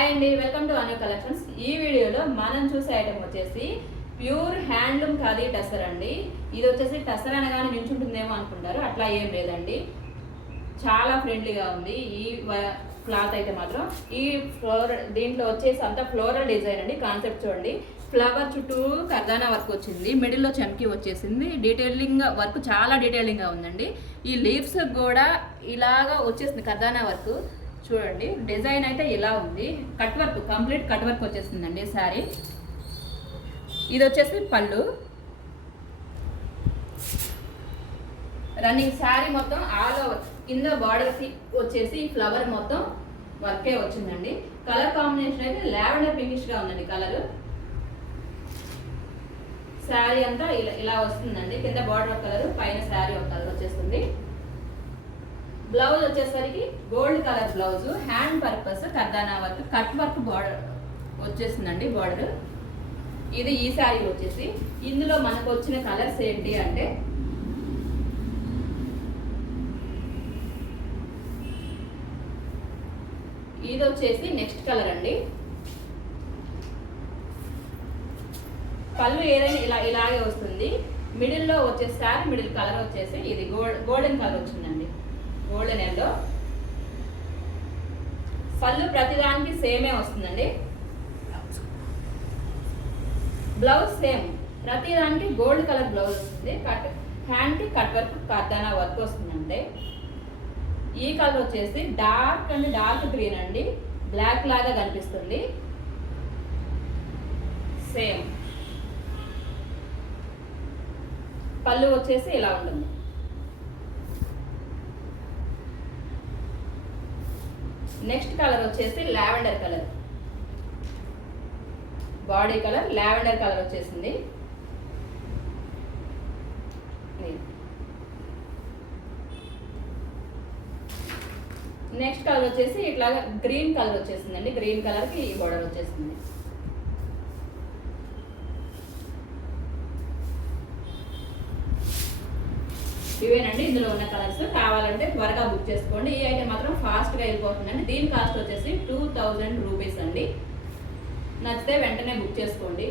Hi అండి, welcome to Anu collections. ఈ వీడియోలో మనం చూసే ఐటమ్ వచ్చేసి ప్యూర్ హ్యాండ్లూమ్ ఖాదీ టసర్ అండి. ఇది వచ్చేసి టసర్ అనగానే నించుంటుందేమో అనుకుంటారు, అట్లా ఏం లేదండి. చాలా ఫ్రెండ్లీగా ఉంది ఈ క్లాత్ అయితే మాత్రం. ఈ దీంట్లో వచ్చేసి అంతా ఫ్లోరల్ డిజైన్ అండి. కాన్సెప్ట్ చూడండి, ఫ్లవర్ చుట్టూ కర్దానా వర్క్ వచ్చింది, మిడిల్లో చమ్కీ వచ్చేసింది. డీటెయిలింగ్ వర్క్ చాలా డీటెయిలింగ్గా ఉందండి. ఈ లీవ్స్ కూడా ఇలాగా వచ్చేసింది కర్దానా వర్క్. చూడండి, డిజైన్ అయితే ఇలా ఉంది. Cut work, complete cut work వచ్చేసిందండి శారీ. ఇది వచ్చేసి పళ్ళు. రన్నింగ్ శారీ మొత్తం ఆల్ ఓవర్ కింద బార్డర్కి వచ్చేసి ఫ్లవర్ మొత్తం వర్కే వచ్చిందండి. కలర్ కాంబినేషన్ అయితే లావెండర్ పింకిష్గా ఉందండి కలర్. శారీ అంతా ఇలా వస్తుందండి. కింద బార్డర్ కలర్, పైన శారీ ఒక కలర్ వచ్చేస్తుంది. బ్లౌజ్ వచ్చేసరికి gold colour blouse, hand purpose కర్దానా వర్క్, కట్ వర్క్ బార్డర్ వచ్చేసిందండి బార్డర్. ఇది ఈ శారీ వచ్చేసి. ఇందులో మనకు వచ్చిన కలర్స్ ఏంటి అంటే ఇది వచ్చేసి నెక్స్ట్ కలర్ అండి. పళ్ళు ఏదైనా ఇలాగే వస్తుంది. మిడిల్లో వచ్చేసి శారీ మిడిల్ కలర్ వచ్చేసి ఇది గోల్డెన్ కలర్ వచ్చిందండి, గోల్డెన్ ఎల్లో. పళ్ళు ప్రతిదానికి సేమే వస్తుందండి. బ్లౌజ్ సేమ్, ప్రతిదానికి గోల్డ్ కలర్ బ్లౌజ్ వస్తుంది. హ్యాండ్కి కట్ వర్క్ కర్దానా వర్క్ వస్తుందండి. ఈ కలర్ వచ్చేసి డార్క్ గ్రీన్ అండి, బ్లాక్ లాగా కనిపిస్తుంది. సేమ్ పళ్ళు వచ్చేసి ఇలా ఉంటుంది. నెక్స్ట్ కలర్ వచ్చేసి lavender colour, body colour lavender colour వచ్చేసింది. నెక్స్ట్ కలర్ వచ్చేసి ఇట్లాగా గ్రీన్ కలర్ వచ్చేసిందండి. గ్రీన్ కలర్కి ఈ బోర్డర్ వచ్చేసింది. ఇవేనండి ఇందులో ఉన్న కలర్స్. కావాలంటే త్వరగా బుక్ చేసుకోండి. ఈ ఐటమ్ మాత్రం ఫాస్ట్గా వెళ్ళిపోతుందండి. దీని కాస్ట్ వచ్చేసి 2000 రూపీస్ అండి. నచ్చితే వెంటనే బుక్ చేసుకోండి.